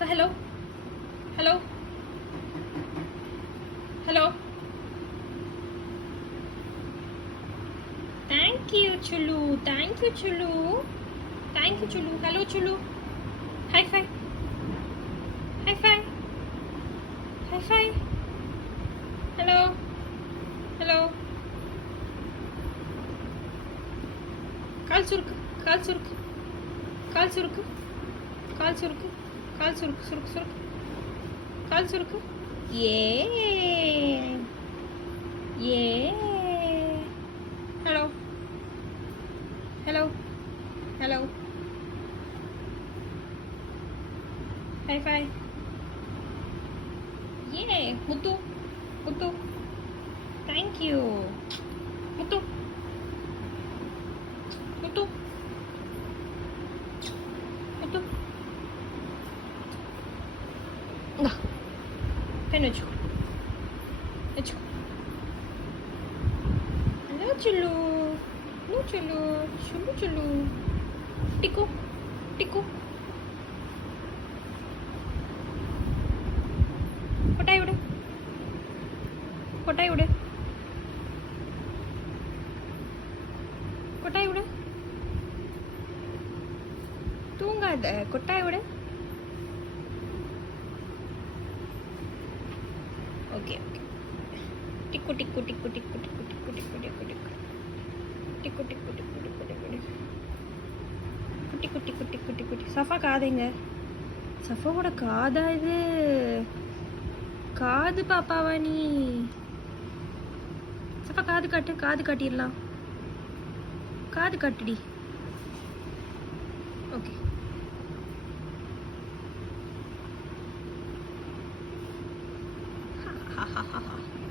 hello, hello, hello. Thank you, Chulu. Thank you, Chulu. Thank you, Chulu. Hello, Chulu. High five. High five. High five. Hello. Hello. கால் சுருக்கு, கால் சுருக்கு, கால் சுருக்கு, கால் சுருக்கு, கால் சுருக்கு, சுருக்கு, சுருக்கு, கால் சுருக்கு. ஏ ஏ. Hello, hello, hello. High five. ஏ முத்து, முத்து. தேங்க்யூ முத்து, முத்து, முத்து. இந்தா பென் வச்சுக்கோ, வச்சுக்கோ. Hello Sullu, hello Sullu, Sullu Sullu. டிக்கு டிக்கு. கொட்டாய் விடு, கொட்டாய் விடு, கொட்டாய் விடு. தூங்காத, கொட்டாய் விடு. Okay okay. டிக்கு டிக்கு டிக்கு டிக்கு டிக்கு டிக்கு டிக்கு டிக்கு டிக்கு டிக்கு டிக்கு டிக்கு டிக்கு டிக்கு டிக்கு. குட்டி குட்டி குட்டி குட்டி குட்டி. சஃபா காதுங்க, சஃபாவோட காதா இது? காது பாப்பாவா நீ? சஃபா காது காட்டு, காது காட்டிடலாம். காது காட்டுடி. Okay. Ha ha ha ha ha.